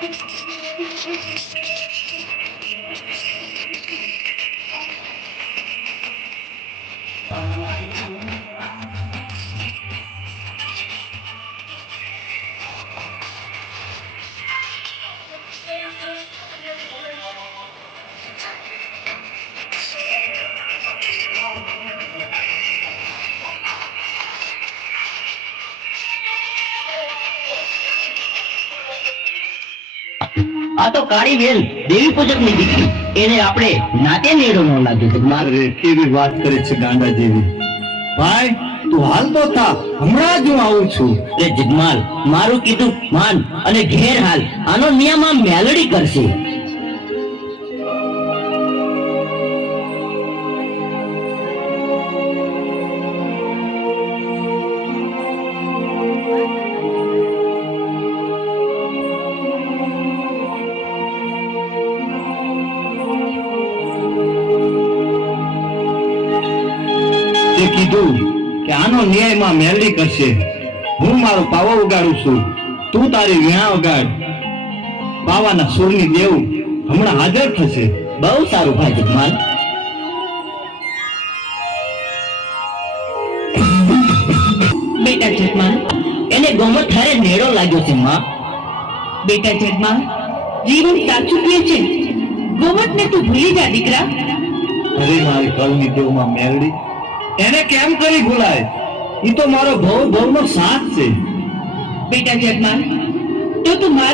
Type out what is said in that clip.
Thank you. આ તો કાળી વેલ દેવી પૂજકની દીકરી. એને આપણે નાતે નેડો ન લાગ્યો છે. મારે કેવી વાત કરે છે ગાંડા જેવી. ભાઈ તું હાલ તો થા. હમણાં જ હું આવું છું. એ જગમાલ મારું કીધું માન અને ઘેર હાલ. આનો નિયમ આ મેલડી કરશે. તે કીધું કે આનો ન્યાયમાં મેલડી કરશે. હું મારો પાવો ઉગાડું છું. તું તારી વીણા ઉગાડ પાવાના સુરની દેવ હમણાં હાજર થશે. બહુ સારું ભાઈ જગમાલ. બેટા જગમાલ એને ગોમત થારે નેડો લાગ્યો છે માં. બેટા જગમાં જીવન સાચું કહે છે. ગોમતને તું ભૂલી જા દીકરા. અરે મારી કલની દેવમાં મેલડી એને કેમ કરી ભૂલાય ઈ તો મારો ભવ ભવનો સાથ છે બેટા જગમાં તો તું મારા